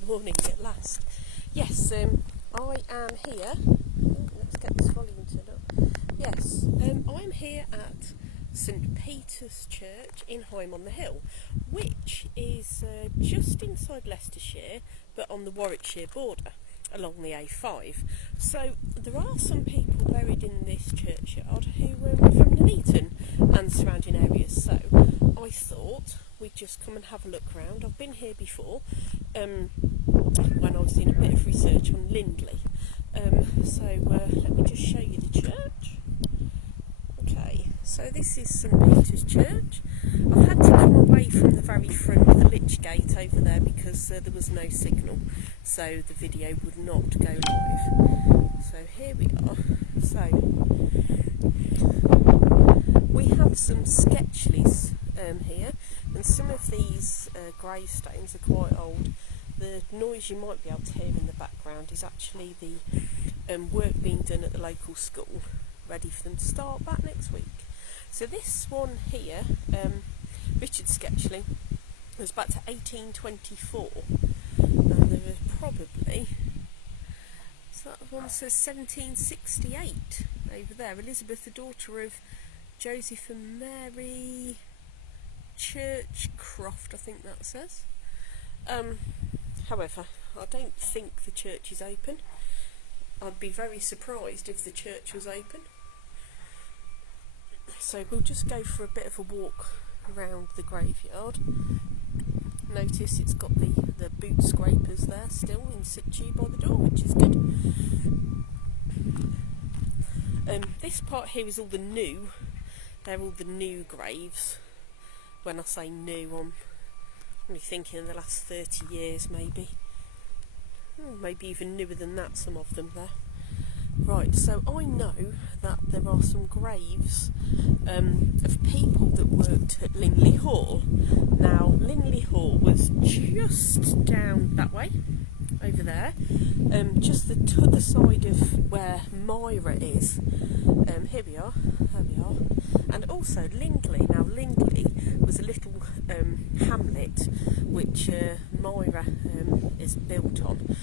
Good morning at last. Yes, I am here. Oh, let's get this volume turned up. Yes, I'm here at St Peter's Church in Higham on the Hill, which is just inside Leicestershire, but on the Warwickshire border, along the A5. So there are some people buried in this churchyard who were from Nuneaton and surrounding areas. So I thought we'd just come and have a look round. I've been here before when I was doing a bit of research on Lindley. So let me just show you the church. Okay, so this is St Peter's Church. I've had to come away from the very front of the lich gate over there because there was no signal, so the video would not go live. So here we are. So we have some sketchleys here, and some of these gravestones are quite old. The noise you might be able to hear in the background is actually the work being done at the local school, ready for them to start back next week. So this one here, Richard Sketchley, goes back to 1824, and there are probably, so that one says 1768 over there. Elizabeth, the daughter of Joseph and Mary Churchcroft, I think that says. However, I don't think the church is open. I'd be very surprised if the church was open. So we'll just go for a bit of a walk around the graveyard. Notice it's got the boot scrapers there still in situ by the door, which is good. This part here is all the new. They're all the new graves. When I say new, I'm only thinking in the last 30 years maybe. Maybe even newer than that, some of them there. Right, so I know that there are some graves of people that worked at Lindley Hall. Now, Lindley Hall was just down that way, over there, just the other side of where Myra is. Here we are, there we are. And also Lindley. Now, Lindley was a little hamlet which Myra is built on,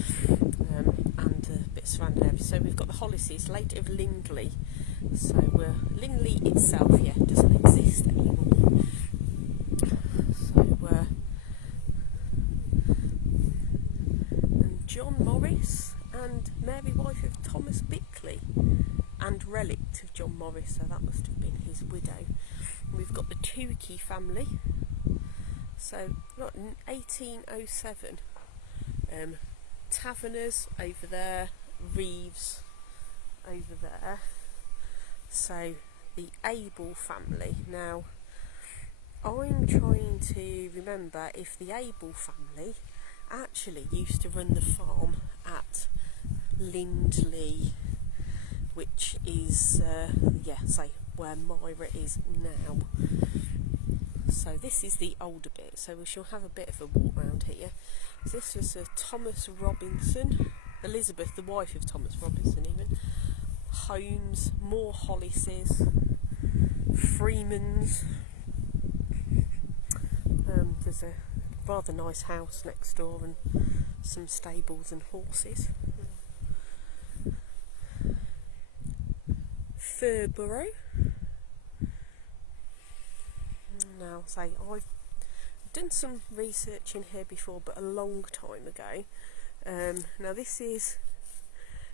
and a bit surrounding area. So we've got the Hollises, late of Lindley. So Lindley itself, yeah, doesn't exist anymore. So and John Morris and Mary, wife of Thomas Bickley, and relict of John Morris, so that must have been his widow. We've got the Tukey family. So, not in 1807, Taverners over there, Reeves over there. So, the Abel family. Now, I'm trying to remember if the Abel family actually used to run the farm at Lindley, which is, say, where Myra is now. So this is the older bit, so we shall have a bit of a walk round here. This was Thomas Robinson, Elizabeth, the wife of Thomas Robinson even, Holmes, more Hollises, Freemans. There's a rather nice house next door and some stables and horses. Furborough. Now, say, I've done some research in here before, but a long time ago. Now, this is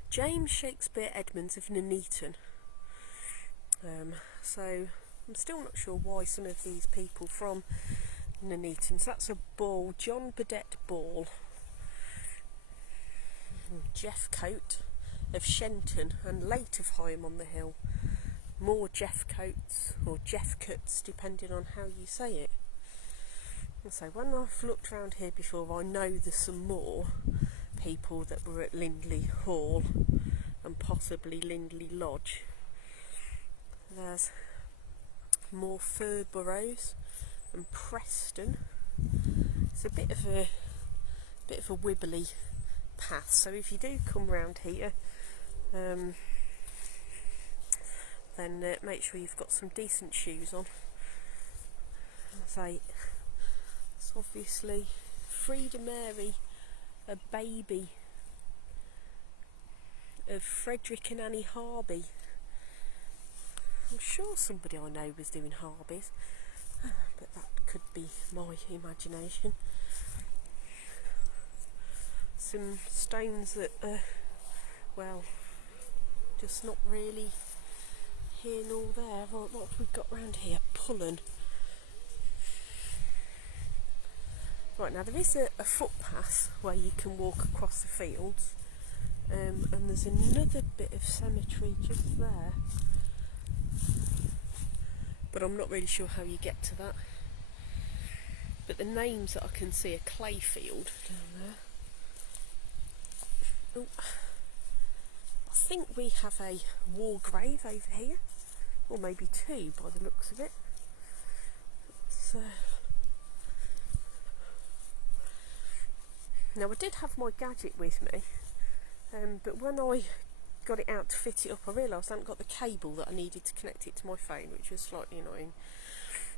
James Shakespeare Edmonds of Nuneaton. So, I'm still not sure why some of these people from Nuneaton. So that's a Ball, John Burdett Ball. Jeff Coate of Shenton and late of Higham on the Hill. More Jeff Coates or Jeff Cuts, depending on how you say it. And so when I've looked around here before, I know there's some more people that were at Lindley Hall and possibly Lindley Lodge. There's more Furboroughs and Preston. It's a bit of a wibbly path. So if you do come round here, then make sure you've got some decent shoes on. Say, it's obviously Frida Mary a baby of Frederick and Annie Harby. I'm sure somebody I know was doing Harbies, but that could be my imagination. Some stones that are, well, just not really here nor there. Right, what have we got round here? Pullen. Right, now there is a footpath where you can walk across the fields, and there's another bit of cemetery just there, but I'm not really sure how you get to that. But the names that I can see are Clayfield down there. Oh, I think we have a war grave over here, or maybe two by the looks of it. Now I did have my gadget with me, but when I got it out to fit it up, I realised I hadn't got the cable that I needed to connect it to my phone, which was slightly annoying,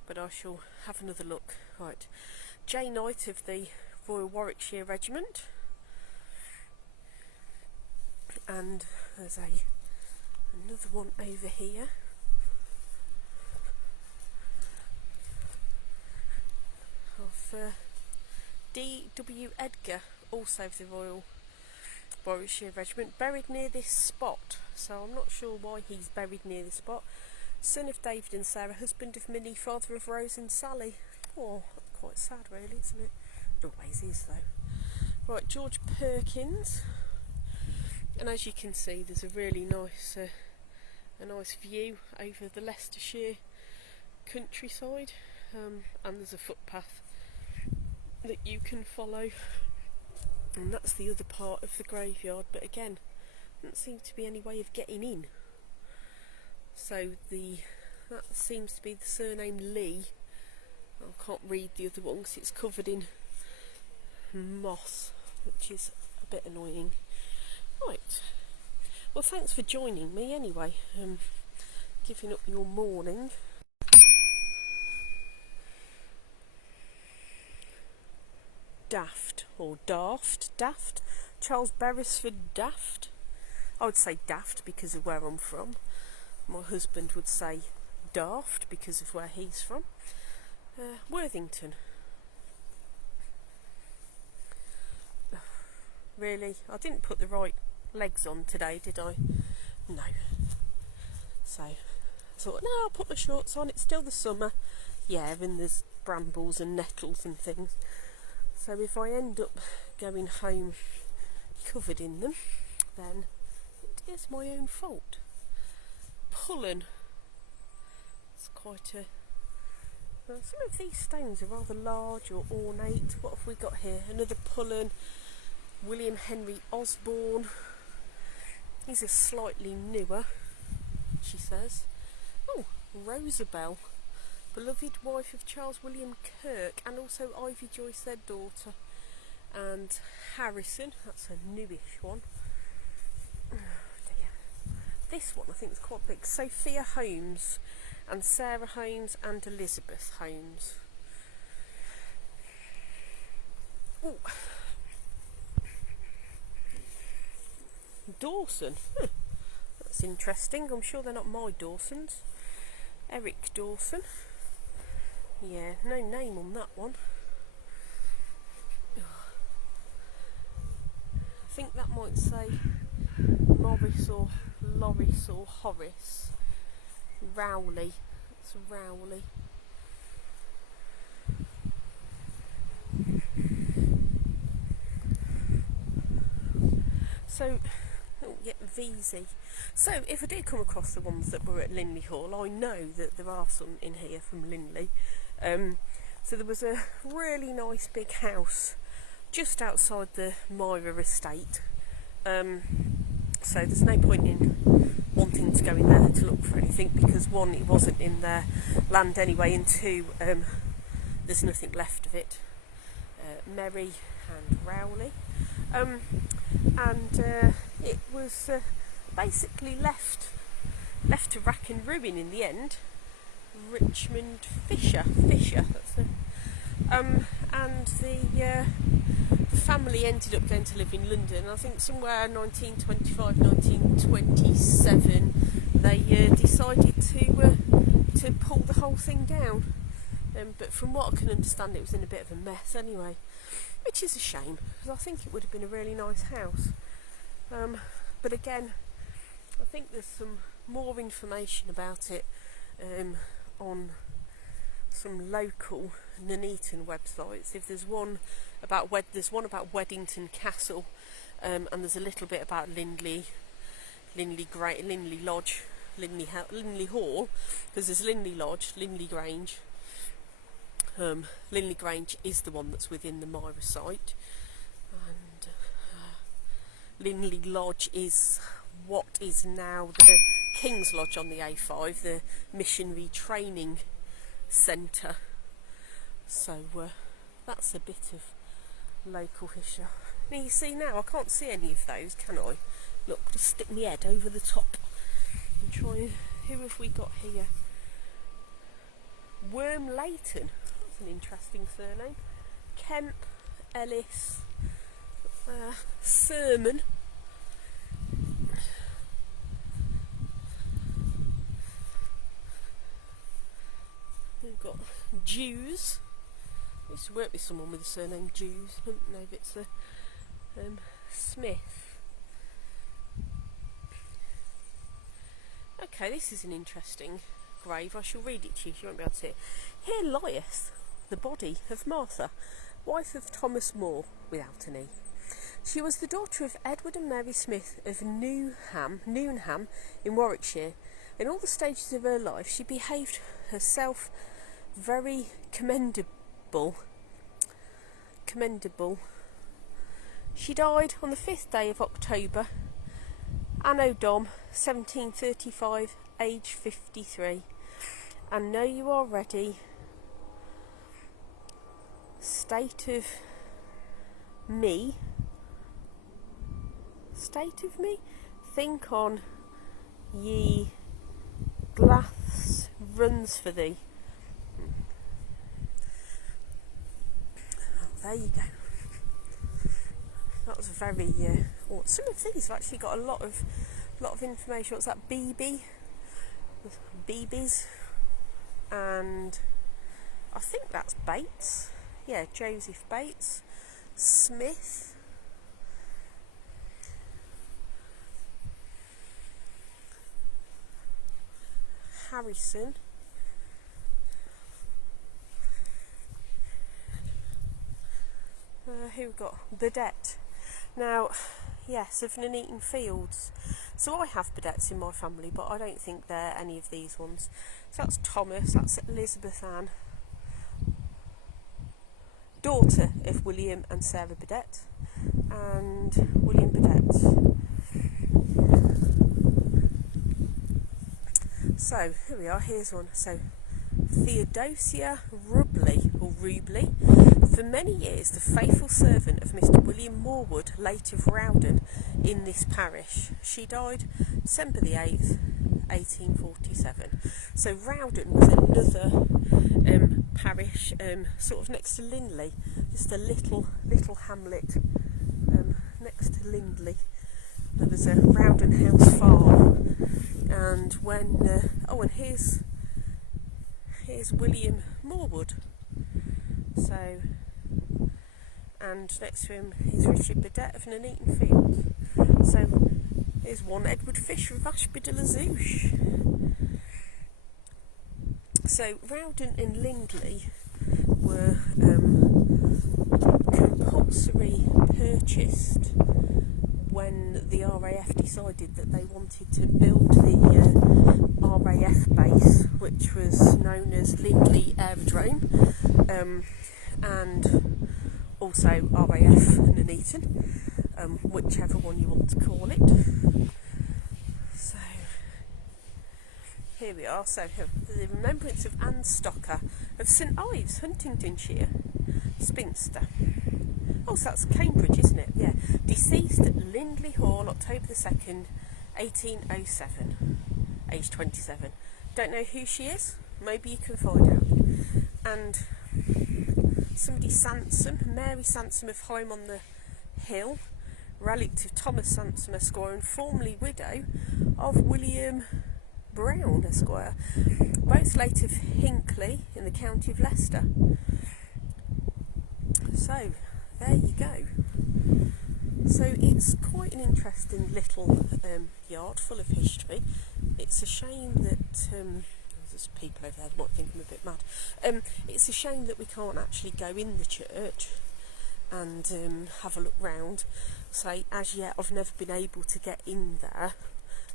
but I shall have another look. Right, J Knight of the Royal Warwickshire Regiment, and there's another one over here. Of D.W. Edgar, also of the Royal Warwickshire Regiment, buried near this spot. So I'm not sure why he's buried near this spot. Son of David and Sarah, husband of Minnie, father of Rose and Sally. Oh, quite sad really, isn't it? It always is though. Right, George Perkins. And as you can see, there's a really nice view over the Leicestershire countryside, and there's a footpath that you can follow, and that's the other part of the graveyard, but again, doesn't seem to be any way of getting in. So that seems to be the surname Lee. I can't read the other one because it's covered in moss, which is a bit annoying. Right, well thanks for joining me anyway, giving up your morning. Daft, or Daft, Charles Beresford Daft. I would say Daft because of where I'm from. My husband would say Daft because of where he's from. Worthington. Really, I didn't put the right legs on today, did I? No. So I thought, no, I'll put my shorts on, it's still the summer. Yeah, and there's brambles and nettles and things. So if I end up going home covered in them, then it is my own fault. Pullen. It's quite a... Well, some of these stones are rather large or ornate. What have we got here? Another Pullen. William Henry Osborne. These are slightly newer, she says. Oh, Rosabelle. Beloved wife of Charles William Kirk, and also Ivy Joyce, their daughter. And Harrison, that's a newish one. Oh dear. This one I think is quite big. Sophia Holmes, and Sarah Holmes, and Elizabeth Holmes. Oh. Dawson. That's interesting. I'm sure they're not my Dawsons. Eric Dawson. Yeah, no name on that one. I think that might say Morris or Loris or Horace. Rowley. It's Rowley. So, oh yeah, VZ. So, if I did come across the ones that were at Linley Hall, I know that there are some in here from Linley. So there was a really nice big house just outside the Myra estate. So there's no point in wanting to go in there to look for anything, because one, it wasn't in their land anyway, and two, there's nothing left of it. Merry and Rowley. It was basically left to rack and ruin in the end. Richmond Fisher, that's and the family ended up going to live in London. I think somewhere 1925, 1927, they decided to pull the whole thing down. But from what I can understand, it was in a bit of a mess anyway, which is a shame, because I think it would have been a really nice house. But again, I think there's some more information about it on some local Nuneaton websites. If there's one about Weddington Castle, and there's a little bit about Lindley Lodge, Lindley Hall, because there's Lindley Lodge, Lindley Grange. Lindley Grange is the one that's within the Myra site, and Lindley Lodge is what is now the King's Lodge on the A5, the missionary training centre. So that's a bit of local history. Now you see, now I can't see any of those, can I? Look, just stick my head over the top and try. Who have we got here? Wormleighton. That's an interesting surname. Kemp, Ellis, Sermon. We've got Jews. I used to work with someone with the surname Jews. I don't know if it's a Smith. Okay, this is an interesting grave. I shall read it to you. You won't be able to see it. Here lieth the body of Martha, wife of Thomas More, without an E. She was the daughter of Edward and Mary Smith of Newnham in Warwickshire. In all the stages of her life, she behaved herself very commendable. She died on the 5th day of October, Anno Dom 1735, age 53. And now you are ready. State of me. Think on ye glass runs for thee. There you go. That was very. Some of these have actually got a lot of information. What's that? BBs, and I think that's Bates. Yeah, Joseph Bates, Smith. Harrison. Who we got? Burdett. Now, yes, of Nuneaton Fields. So I have Burdett's in my family, but I don't think they're any of these ones. So that's Thomas, that's Elizabeth Ann, daughter of William and Sarah Burdett, and William Burdett. So here we are, here's one. So Theodosia Rubley, for many years the faithful servant of Mr. William Morwood, late of Rowden, in this parish. She died December the 8th, 1847. So Rowden was another parish, sort of next to Lindley, just a little hamlet next to Lindley. There was a Rowden House farm, and when and here's William Morwood. So, and next to him is Richard Burdett of Nuneaton Fields. So here's one Edward Fisher of Ashby de la Zouche. So Rowden and Lindley were compulsory purchased when the RAF decided that they wanted to build the RAF base, which was known as Lindley Aerodrome, and also RAF Nuneaton, whichever one you want to call it. So here we are. So the remembrance of Anne Stocker of St Ives, Huntingdonshire, spinster. Oh, so that's Cambridge, isn't it? Yeah. Deceased at Lindley Hall, October the 2nd, 1807, age 27. Don't know who she is? Maybe you can find out. And somebody Sansom, Mary Sansom of Higham on the hill, relict of Thomas Sansom Esquire and formerly widow of William Brown Esquire, both late of Hinckley in the county of Leicester. So there you go. So it's quite an interesting little yard full of history. It's a shame that there's people over there that might think I'm a bit mad. It's a shame that we can't actually go in the church and have a look round. Say, as yet I've never been able to get in there.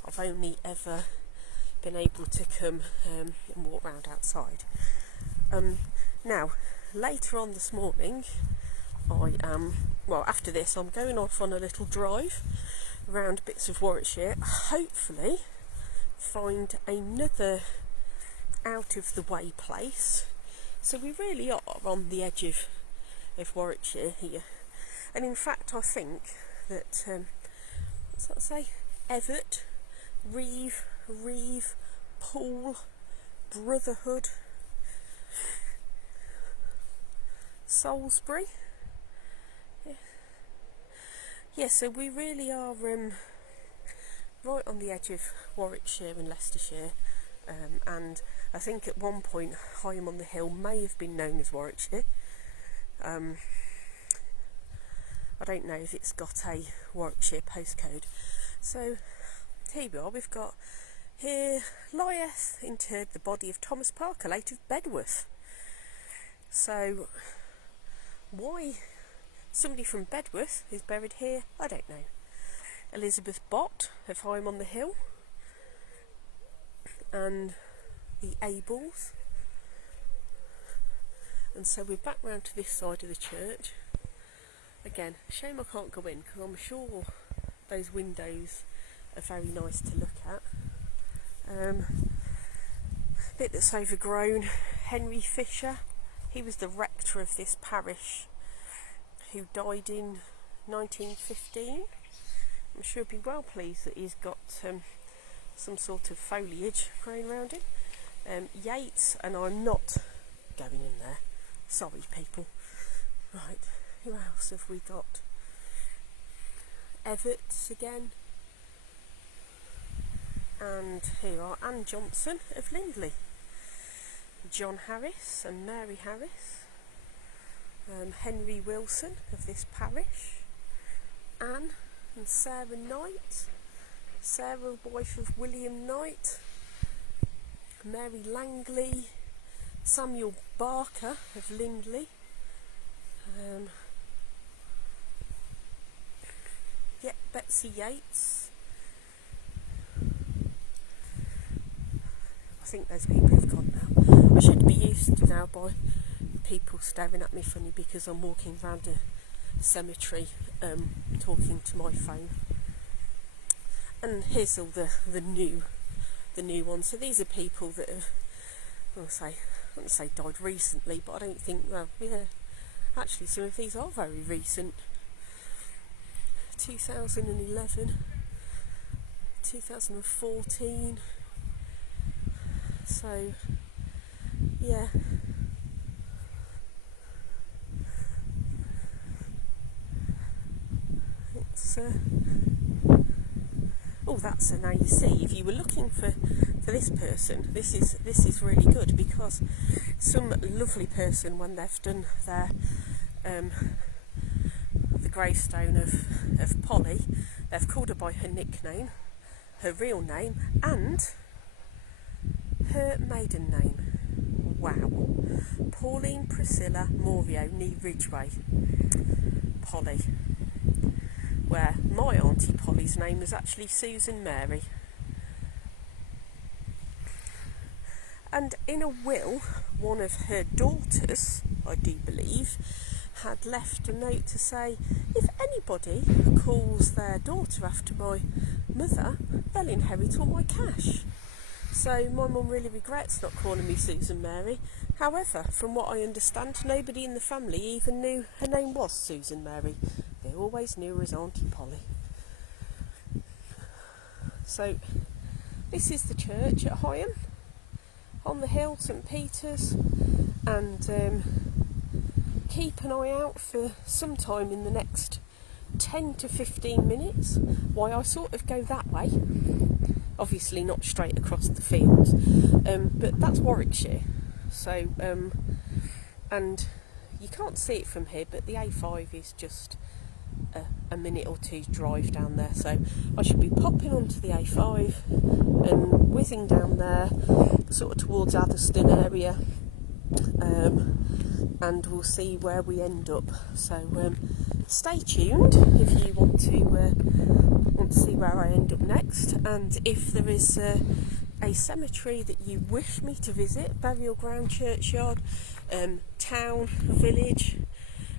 I've only ever been able to come and walk round outside. Now, later on this morning, after this I'm going off on a little drive around bits of Warwickshire, hopefully find another out of the way place. So we really are on the edge of Warwickshire here, and in fact I think that what's that say, Everett, Reeve, Poole, Brotherhood, Salisbury. Yeah, so we really are right on the edge of Warwickshire and Leicestershire, and I think at one point Higham on the Hill may have been known as Warwickshire. I don't know if it's got a Warwickshire postcode. So here we are, we've got here lieth interred the body of Thomas Parker, late of Bedworth. So why somebody from Bedworth is buried here, I don't know. Elizabeth Bott of Higham on the Hill, and the Abels. And so we're back round to this side of the church. Again, shame I can't go in because I'm sure those windows are very nice to look at. Bit that's overgrown. Henry Fisher, he was the rector of this parish, who died in 1915. I'm sure he'll be well pleased that he's got some sort of foliage growing around him. Yates, and I'm not going in there. Sorry, people. Right, who else have we got? Everts again. And here are Anne Johnson of Lindley. John Harris and Mary Harris. Henry Wilson of this parish. Anne and Sarah Knight. Sarah, wife of William Knight. Mary Langley. Samuel Barker of Lindley. Betsy Yates. I think those people have gone now. I should be used to now by people staring at me funny because I'm walking around a cemetery talking to my phone. And here's all the new ones. So these are people that have, I wouldn't say died recently, but I don't think, well, yeah, actually some of these are very recent. 2011, 2014, so yeah. It's that's now you see, if you were looking for this person, this is really good, because some lovely person, when they've done their the gravestone of Polly, they've called her by her nickname, her real name, and her maiden name. Wow. Pauline Priscilla Morio Nee Ridgway. Polly. Where my auntie Polly's name was actually Susan Mary. And in a will, one of her daughters, I do believe, had left a note to say, if anybody calls their daughter after my mother, they'll inherit all my cash. So my mum really regrets not calling me Susan Mary. However, from what I understand, nobody in the family even knew her name was Susan Mary. They always knew her as Auntie Polly. So this is the church at Higham, on the hill, St Peter's, and keep an eye out for sometime in the next 10 to 15 minutes. Why I sort of go that way, obviously not straight across the fields, but that's Warwickshire. So and you can't see it from here, but the A5 is just a minute or two's drive down there, so I should be popping onto the A5 and whizzing down there sort of towards Atherstone area, and we'll see where we end up. So stay tuned if you want to see where I end up next, and if there is a cemetery that you wish me to visit, burial ground, churchyard, town, village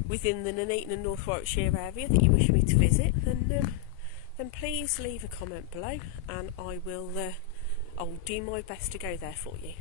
within the Nuneaton and North Warwickshire area that you wish me to visit, then please leave a comment below, and I'll do my best to go there for you.